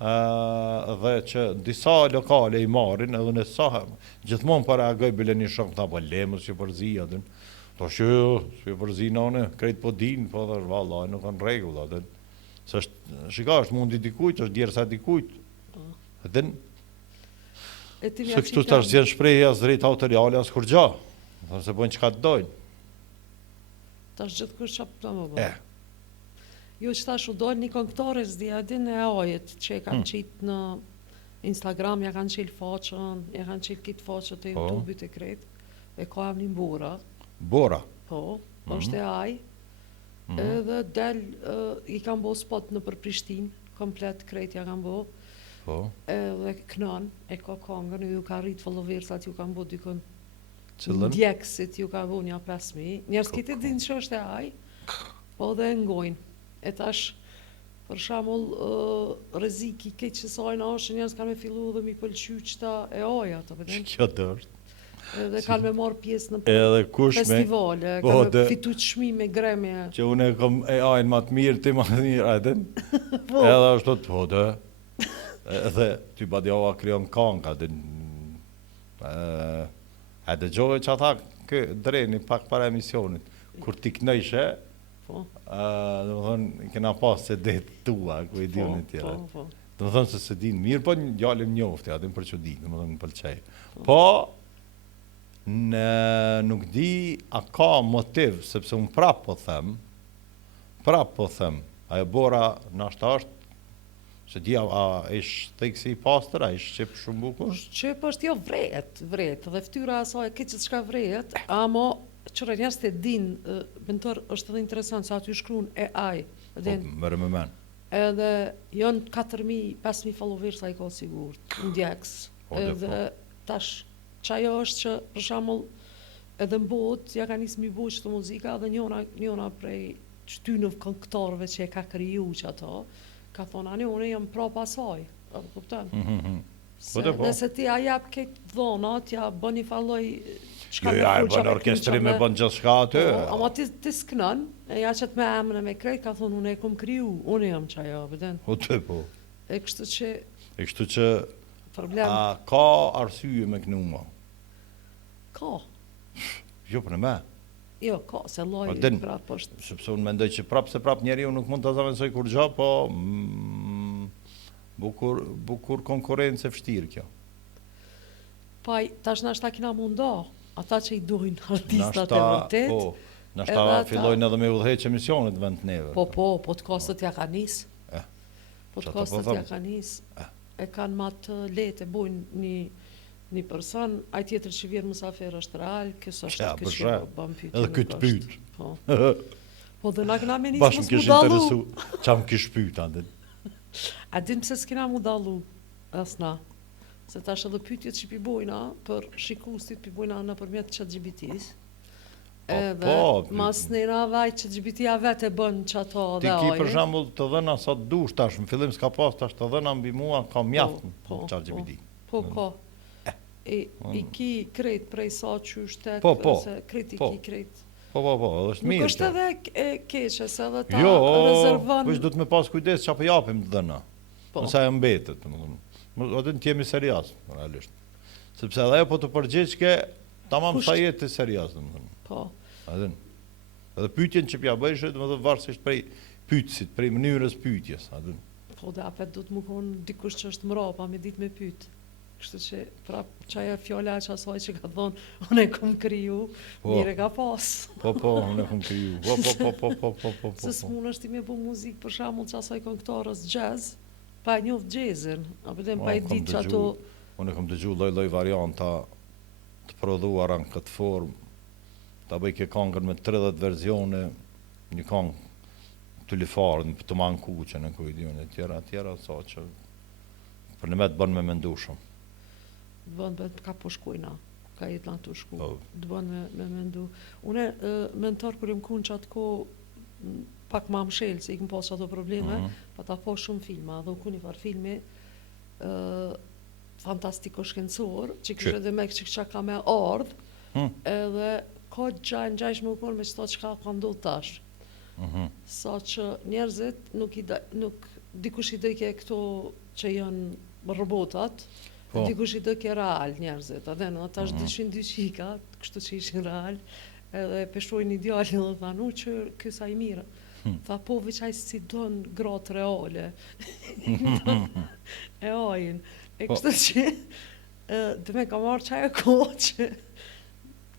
dhe që disa lokale I marrin, edhe në sa, gjithmonë për reagoj bile një shumë, ta po lemës që përzi, adin, to që përzi nane, krejt po din, po dhe valla, nuk kanë regull, adin. Se është, shika, është mundi dikujt, është djerë sa dikujt, adin, E ti se këtu të është zjenë shprejhe as drejt autoriale, as kur gja, dhe se bojnë qka të dojnë. Tash gjithë kërë qapë të më bërë. Jo që tash u dojnë një këngëtare s'dija din e ajet që e kanë qitë në Instagram, ja kanë qilë faqën, ja kanë qilë kitë faqët e YouTube-it e kretë, e ka jam një Bora. Bora. Po, është e aj, edhe del, I kanë bo spot në për Prishtinë, komplet krejt ja kanë bo, Po. edhe kënan, e ka kongën, ju ka rritë followersat, ju kanë bo dykën Cëllën? ndjekësit, ju ka bo një 5.000, njerës kiti din që është e aj, po dhe ngojnë. E tash, për shamull, rreziki keq që sajna është, njerës kanë me fillu dhe mi pëlqy qëta e aja, të përdem. Kjo të është. Edhe kanë me marë pjesë në Edhe kush me... festivale, Po, kanë me dhe- fitu çmime gremje. Që unë e kom e ajnë ma të mirë, ti ma të mirë, ajden. Po. Edhe është të po, dhe. Edhe ty badjova kryon kanka, dhe... E dëgjove që ata kë dreni pak para emisionit. Kur ti knëjshe, Po, dhe më thënë, kena pas se det tua, ku I di unë tjera. po. Dhe më thënë se se din mirë, po një gjallim njofti, adin për që di, dhe më thënë në pëlqej. Po, nuk di a ka motiv, sepse unë prap po them, ajo Bora nashta është, se di a ish thekë I pastër, a ish qep shumë bukur? Qep është jo vret, dhe ftyra asaj këtë që shka vret, ama qëre njerës të din, mentor është edhe interesant, sa aty shkruan AI, Po, mërë me men. edhe janë 4.000, 5.000 followers a I ka sigurt, në djeks, Po, dhe edhe tash, qajo është që, për shamull, edhe në botë ja ka nisë mi bo qëto muzika dhe njona prej qëtynëv këngëtarëve që e ka kriju që ato, ka thonë, anë une jam prapa asaj, apo kupton? Nëse ti a jap këtë dhonat, ja bën një falloj Jo, ja e bën orkestrim e bën gjithë shka aty. Ama ti s'kënën, e ja që të me emën e me krejt, ka thonë, une e kom kriju, une jam qaja, bëden. O të po. E kështu që problem. A ka arsye me kënuma? Ka. Jo, për në me. Jo, ka, se loj prapë është. Sepse unë mendoj që prapë njeriu nuk mund të zavendësoj kur gja, po bukur konkurrencë e vështirë kjo. Paj, tash nashta kina mundo, ata që i dojnë artistat e vërtet. Po, nashta fillojnë edhe me udhëheq emisionet vend neve. Po, podcastet ja ka nis. Podcastet ja ka nis. E kanë ma të letë, e bojnë një person, aj tjetër që vjerë mësafer është real, kësë është këtë që bëm pyetje. Edhe këtë pyt. Po dhe na këna me njës Bashkë mësë mu dalu. Qa më kish pyt, andin. A din pëse s'kina mu dalu, asna. Se tash edhe pyetjet që pi bojna, për shikusit pi bojna në përmjet ChatGPT-s. Edhe mas nëjna vaj ChatGPT-a vetë e bën që ato dhe Ti ki për shambull të dhëna sa të dush tash, në fillim s'ka pas tash të dhëna mbi mua, ka mjaft në ChatGPT. Po, ka. I ki krejt prej sa që shtetë, ose krejt i ki krejt. Po, edhe është mirë. Nuk është edhe keqe, se edhe ta rezervën. Jo, du të me pas kujdes që apë japim të dhëna, nësa e mbetet. Odin t'jemi serias, realisht. Sepse edhe po të përgjeqke, tamam sa jetë të serias. Po. Edhe pyetjen që pja bëjshë, dhe më dhe varsisht prej pyetësit, prej mënyrës pyetjes. Po dhe apet du të më konë dikush që është mrapa, me dit me pyet. Kështu që prap qaja fjolla që asaj që ka thonë, unë e kom kriju, mire ka pas. Po, unë e kom kriju. Po. Se s'mun është ti me bu muzikë për shamull që asaj këngëtarës jazz, pa e njoftë jazzin, apo dhe pa e ditë që ato... Unë e kom dëgju loj varianta të prodhuara në këtë formë, ta bëj ke kongën me 30 versione, një kongë të lifarën, të manku që në kujdjone, tjera, sa që për në me të bënë me mendu shumë. Dëbën ka po shkujna, ka jetë në të shku, dëbën me mendu. Une, mentor, kër im kun që atë ko, pak ma më shelë, se i këm pas që ato probleme, pa ta po shumë filma, dhe u kun i farë filmi, fantastiko shkencor, që kështë edhe me që kësha ka me ardhë, edhe ka gjajsh me u kun me qëto që ka ndodhë tash. Sa që njerëzit nuk dikush i dëjke këto që janë robotat, dikush i dëjke real njerëzit, adhe në tash dyshin dy qika, kështu që ishin real, edhe peshojnë idealin dhe thanu që kësa i mire. Tha po veçaj si donë gratë reale, e ajin. E kështu që, dhe me ka marrë qaj e kohë që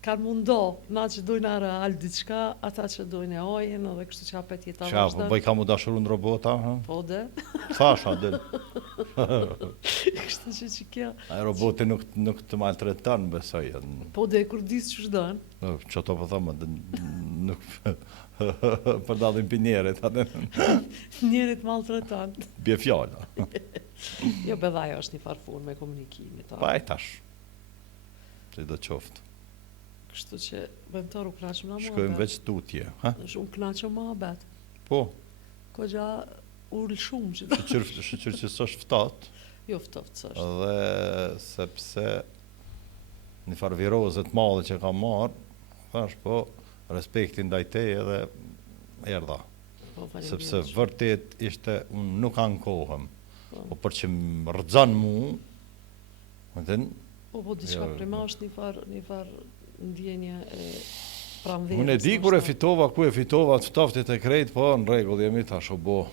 kanë mundo, na që dojnë a real diçka, ata që dojnë e ajin, edhe kështu që apet jeta vazhdan. Qa, bëj ka mu dashuru në robota? Po dhe. Thasha, dhe. Kështu që kjo... A roboti nuk të maltretan, besoj. Po dhe, kur disë që shdanë. Që to po thëmë, nuk... Përdalin për njerit, atë. Njerit maltretan. Bje fjalla. Jo, bedhaja është një farfur me komunikimit. Pa e tash. Që i do qoftë. Kështu që bëmëtar u knaqëm na mua. Shkojmë veç tutje, ha? Unë knaqëm ma abet. Po. Ko gja ullë shumë që... Shqyr që së është ftat. Jo ftat së është. Dhe sepse një farë virozet madhe që ka marë, thash po, respektin dajtej edhe erdha. Sepse vërtet ishte, unë nuk ankohem. Po për që më rëzan mu, po diçka prema është një farë ndjenja e pramverës. Unë e di kur e fitova, ku e fitova të ftoftit e krejt, po në regull jemi tash o bo.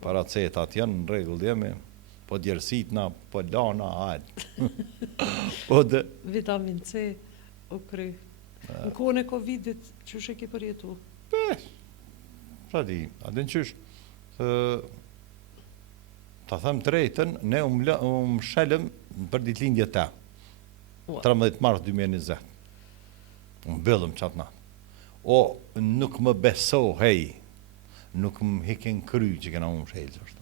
Paracetat janë në regull jemi, po djerësit na, po lana, hajtë. Po dhe... Vitamin C, o kry. Në kohën e Covidit, qysh e ki përjetu? Sa di, adin qysh, ta them të rejten, ne shelëm për ditlindje ta. 13 mars 2020. Unë bëllëm qatë natë. O, nuk më beso, nuk më hikin kry që kena unë shelë.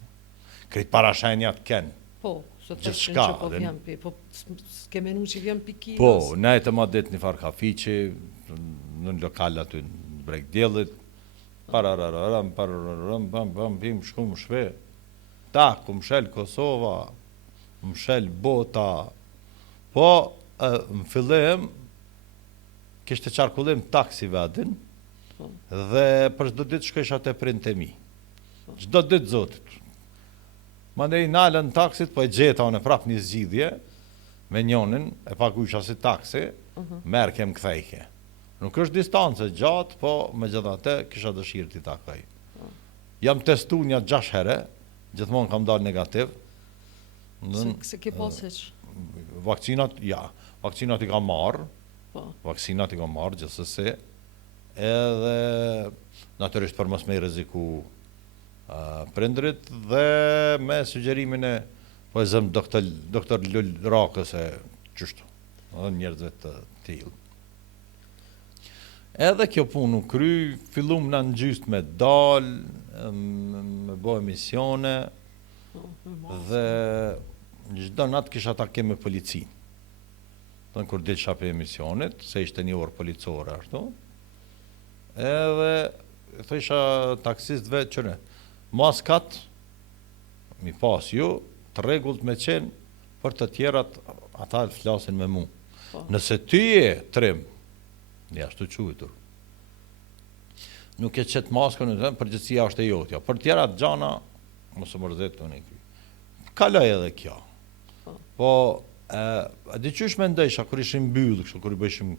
Këtë parashenjat kenë. Po, sot të Gjithçka, që po dhe- vjen pi, po s'ke menu që vjen pi kilos. Po, ne të ma ditë një farë kafiqi, në lokal aty në breg djellit, parararam, pam, pim, shku më shve, tak, më shel Kosova, më shel bota, po, më fillim, kishte qarkullim taksi vedin, Po. dhe për çdo ditë shkojsha te printe mi. Çdo ditë zotit. Mandej nalën taksit, po e gjeta unë prap një zgjidhje, me njonin, e paguajsha si taksi, merë kem kthejke. Nuk është distancë gjatë, po me gjithatë kisha dëshirë t'i takoj. Jam testu një 6 herë, gjithmonë kam dalë negativ. Se ke pas heq. Vakcinat, ja, vakcinat i kam marrë, Po. gjithsesi, edhe natyrisht për mos me i rreziku prindrit dhe me sugjerimin e po e zëm doktor Lul Rakës e qështu, edhe njerëzve të tillë. Edhe kjo punë u kry, fillum në gjyst me dal, me bo emisione, dhe çdo natë kisha takim me policin. Dhe kur dilsha për emisionit, se ishte një orë policore ashtu, edhe thësha taksistëve qëre, maskat, mi pas ju, të rregullt me qenë, për të tjerat, ata flasin me mu. Po. Nëse ty je trim, ja ashtu quajtur, nuk e qëtë maskën, përgjithësia është e jotja. Për tjerat gjana, mos e mërzet të një kry. Kaloj edhe kjo. Po, a diqysh me ndësha, kur ishim mbyllë, kështu, kur i bëjshim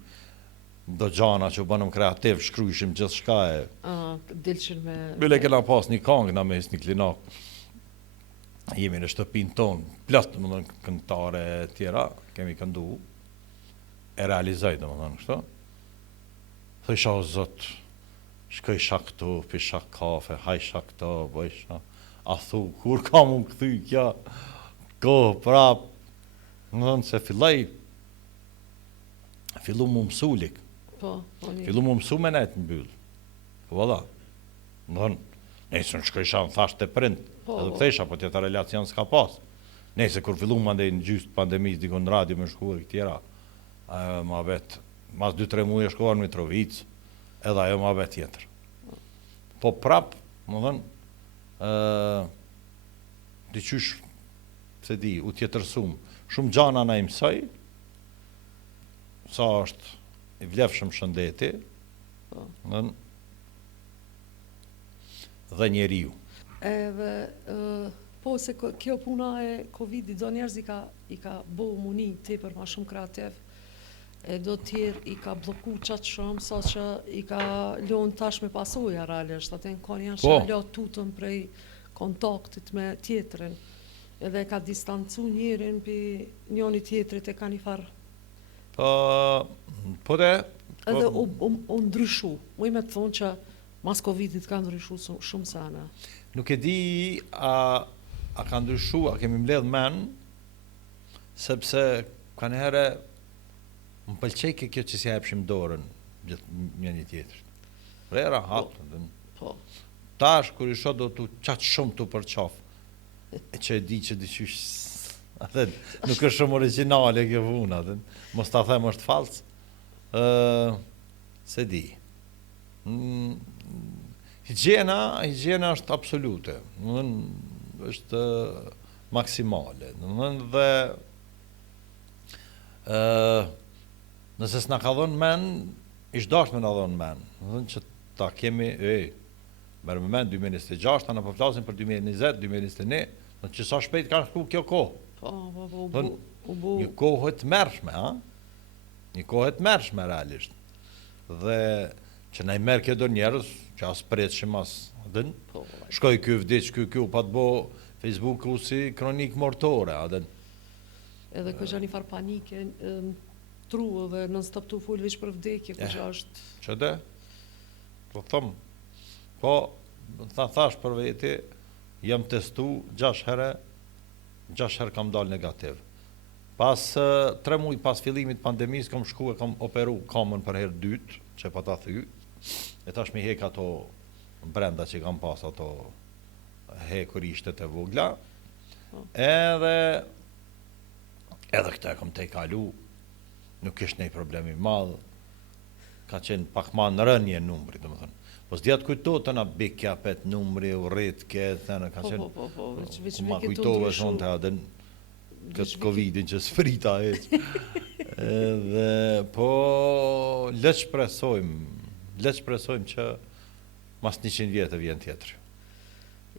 do gjana që u banëm kreativ, shkrujshim gjithë shka e... Dilshin me... Bile kena pas një kangë na mes një klinak. Jemi në shtëpin tonë, plot më dhënë këngëtare tjera, kemi këndu, e realizoj dhe më dhënë kështu. Thësha o zot, shkojsha këtu, pisha kafe, hajsha këto, bëjsha, a thu, kur ka mu këthy kja, kohë prap, më dhënë se fillu mu mësulik, Po, një. fillu mu mësu me nejtë në byllë. Po valla, më dhënë, nëjse në shkojsha në thasht të prind, Po, edhe po. këthesha, po tjeta relacion s'ka pas. Nëjse kur fillu më ndej në gjystë pandemis, dikon në radio me shkuar i këtjera, ajo ma vet, mas 2-3 muaj e shkuar në Mitrovic, edhe ajo ma vet tjetër. Po prap, më dhënë, diqysh, se di, u tjetërsum, shumë gjana na i mësoj, sa është i vlefshëm shëndeti, dhe njeriu. Edhe, po se kjo puna e Covid-i, do njerëz i ka bo muni tepër ma shumë kreativ, e do tjerë i ka bloku qatë shumë, sa që i ka lon tash me pasoja realisht, atë në konë janë Po. që lo tutën prej kontaktit me tjetërin, edhe ka distancu njerin për njoni tjetrit e ka një farë. Po dhe... Edhe u ndryshu, mu i me të thonë që mas Covidit ka ndryshu shumë sana. Nuk e di a ka ndryshu, a kemi mbledh men, sepse ka një herë më pëlqej kjo që si hapshim dorën gjithë një tjetër. Rera hatë, Po, tash kur i shoh do tu qatë shumë tu përqaf, e që e di që diqysh, atë nuk është shumë originale kjo punë, atë mos ta them është falc, se di. Higjiena është absolute, është maksimale, dhe nëse s'na ka dhënë men, ish dasht me na dhënë men, që ta kemi, merë me men 2026, ta në përflasin për 2020, 2021, që sa shpejt ka shku kjo kohë. u bu. Një kohë të mërshme, ha? Një kohë të mërshme, realisht. Dhe që na i merë kjo do njerës, që as pretshim as adën, shkoj kjo vdiq, kjo, pa të bo Facebooku si kronik mortore, adën. Edhe kjo që një farë panike, tru dhe nën stop të full veç për vdekje, kjo që është... Që dhe? Po thëmë, po, thash për veti, jam testu 6 herë kam dalë negativ. Pas 3 muaj pas fillimit pandemisë, kam shku e kam operu kamën për herë dytë, që pa ta thy, e tash mi hek ato brenda që kam pas ato hekur ishtet e vogla, Edhe këta e kom te kalu, nuk ishte nej problemi madh, ka qenë pak ma në rënje numri, dhe më thënë. Po s'djatë kujtojtë të na bikja pet numri, u rrit, këtë, ka qenë, ma kujtove zonë të adën, këtë Covidin që s'frita e që. Dhe, po, le që presojmë që mas 100 vjetë vjen tjetër.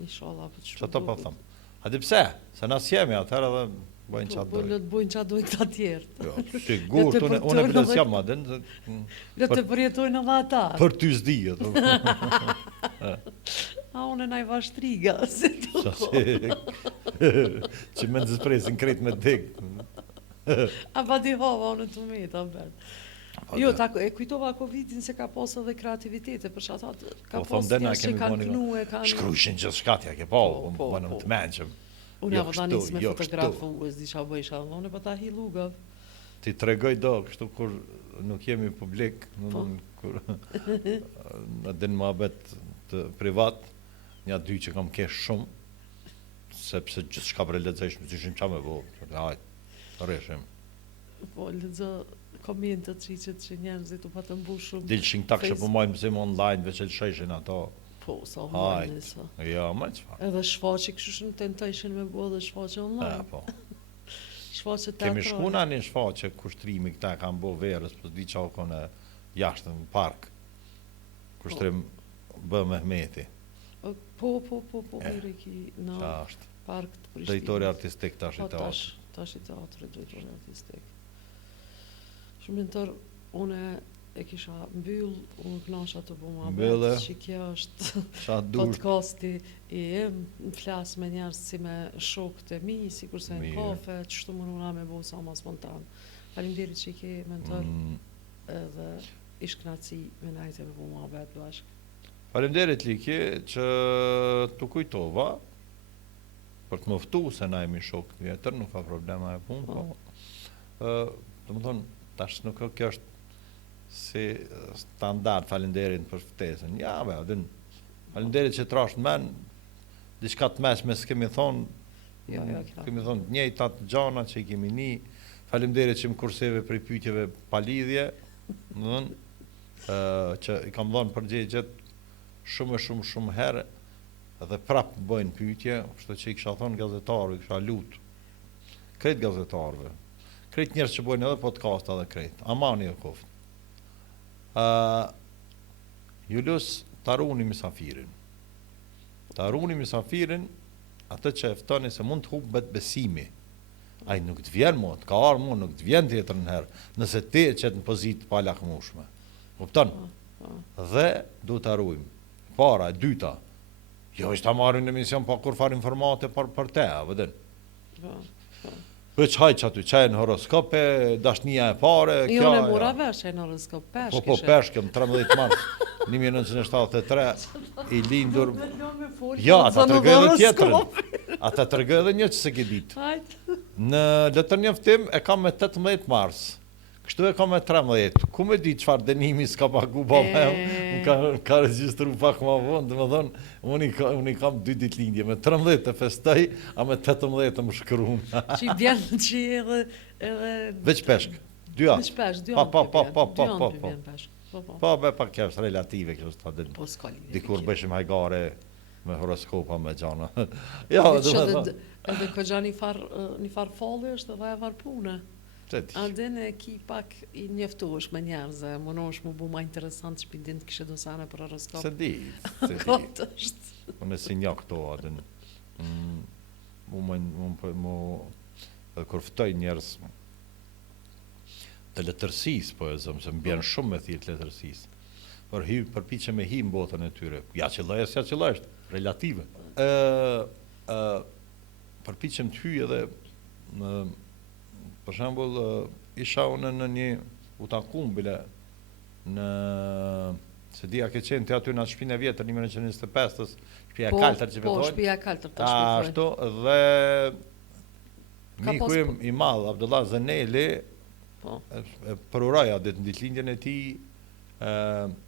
Inshallah, po që të po thëmë. Hadi pse, se nas jemi atër edhe bojnë qatë dojnë. Le të bojnë qatë dojnë këta tjertë. Jo, sigur, unë e biles jam adën. Le të përjetojnë edhe ata. Për ty s'dijet. A unë e naj vashtriga, se të që me nëzispresin krejt me dek. A pa di hova, unë të meta, bërë. Jo, e kujtova Covidin se ka posë edhe kreativitete, për që ata ka posë tjerë që kanë kënu e kanë... Shkryshin që shkatja ke po, bënëm të menqëm. Unë avë ta njës me fotografu, e zdi qa bëjsha, unë e pa ta hi lugav. Ti tregoj do, kështu kur nuk jemi publik, kur në din më abet të privat, nja dy që kam kesh shumë, sepse gjithë shka për e ledzejsh, më cishim qa me bo, hajt, të reshim. Po, ledzë komentët që njerëzit u patë mbu shumë. Dilshin tak që po majnë mësim online, veç e lësheshin ato. Po, sa online sa. Ja, ma që fa. Edhe shfaqe këshushën tentation me bo dhe shfaqe online. Po. Shfaqe teatrale. Kemi shkuna një shfaqe kushtrimi këta kam bo verës, për di qa kone jashtë në park. Kushtrim bë Mehmeti. Po, Eriki, në park të Prishtinës. Drejtori artistik tash i teatr. Tash i teatri, drejtori artistik. Shumëntor, une e kisha mbyll, unë knasha të bu ma bëtë, që kjo është podcasti i em, në flasë me njerës si me shokët e mi, si kurse në kafe, që shtu më nuna me bu sa ma spontan. Faleminderit që i ke mentor, edhe ishknaci me najte me bu ma bëtë bashkë. Faleminderit Liki që të kujtova, për të mëftu se na jemi shokët vjetër, nuk ka problema e punë, po, të më thonë, tash nuk kjo është si standard falenderit për ftesën. Ja, be, falenderit që trash në men, diçka të meshme s'kemi thonë, kemi thonë njëjta të gjana që i kemi ni, falenderit që më kurseve për i pyetjeve pa lidhje, që i kam dhënë përgjigjet shumë herë, dhe prapë bëjnë pyetje, kështu që i kisha thonë gazetarëve, i kisha lutë, krejt gazetarëve, krejt njerëz që bojnë edhe podcasta dhe krejt, amani e koftë. Julius, të arruni misafirin. Të arruni misafirin, atë që eftoni se mund të hubet besimi. Ai nuk të vjen mo, të ka arë mo, nuk të vjen tjetër në herë, nëse ti e qëtë në pozitë pa lakmushme. Kupton? Dhe du të arrujmë. Para, e dyta, jo ishtë ta marrin në emision pa kur farë informate për te, vëdin. Veç hajq aty, qajnë horoskope, dashnia e pare... Jo në mura vesh qajnë horoskop, peshke. Po, peshkem, 13 mars 1973, i lindur... Ja, ata të rëgë edhe tjetërën. Ata të rëgë edhe një që se ke ditë. Në letër njëftim e kam me 18 mars. Kështu e kam me 13. Ku me di qëfar dënimi s'ka pagu baba e ka regjistru pak ma vonë, dhe me thonë, unë i kam 2 ditë lindje, me 13 të festoj, a me 18 të më shkërum. Që i bjenë që edhe... Veç peshk, 2 anë. Veç peshk, 2 anë për bjenë peshk. Po, be pak kështë relative, kështë ta dhe dikur bëshim hajgare me horoskopa me gjana. Edhe këgja një farë falli është edhe e farë pune. Aldin e ki pak i njeftosh me njerëzë, mënosh mu bu ma interesant që pindin të kishe dosane për horoskop. Se di. Këtë është. Unë e si një këto, adin. Edhe kur ftoj njerëz të letërsis, po e zëmë, se më bjenë shumë me thirë letërsis. Përpiqe me hi më botën e tyre. Ja që lajështë, relative. Përpiqem të hyj edhe për shembull, isha unë në një utakumbile në... Se dia ke qenë të aty në shpinë e vjetër, 1925, shpia e kaltër që Po, shpia e kaltër të shpifoj. Ashtu, dhe miku im i madh, Abdullah Zeneli, përuroja dhe të ditëlindjen e ti,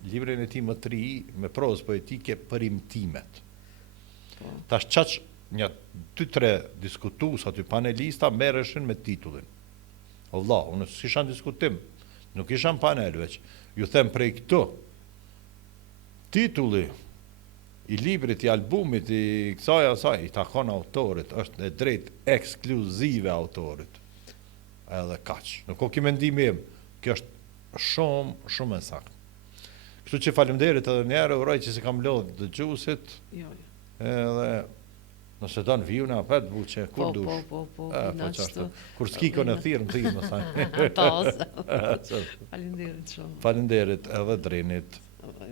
librin e ti më të ri, me prozë poetike për imtimet. Tash qaq një 2-3 diskutus aty panelista merreshin me titullin. O vlla, unë s'isha në diskutim, nuk isha në panel veç. Ju them prej këtu, titulli i librit, i albumit, i kësaj asaj, i takon autorit, është e drejt ekskluzive autorit. Edhe kaq. Nuk o ki mendimi im, kjo është shumë e saktë. Kështu që faleminderit edhe njerë, uroj që se kam lodhë dëgjuesit, edhe nëse do në viju në apet, buqe, kur dush. Po, kur s'kikon e thirë, më thirë, më thajnë. Faleminderit shumë. Faleminderit edhe Drenit.